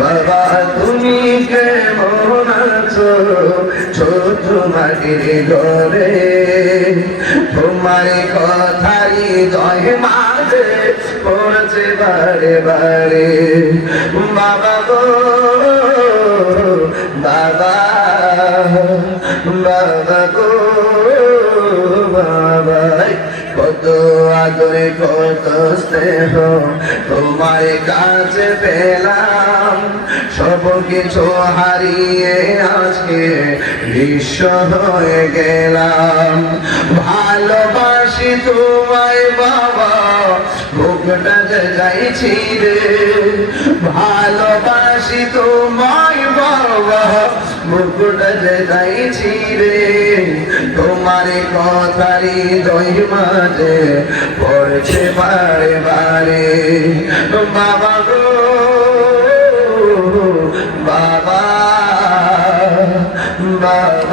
বাবা তুমি কেমন আছো ছোট মাটির ঘরে তোমার কথাই জয় মাঝে পড়ছে বারে বারে বাবা গো বাবা বাবা গো বাবা কত আদরে কত স্নেহ তোমার কাছে পেলাম সব কিছু হারিয়ে আজকে বিশ্ব হয়ে গেলাম ভালোবাসি তোমায় বাবা বুকটা যে যাইছি রে ভালোবাসি তোমায় বাবা বুকটা যে যাইছি রে তোমার কথারি জয় মাঝে পড়ছে বারে বারে বাবা গো বাবা বাবা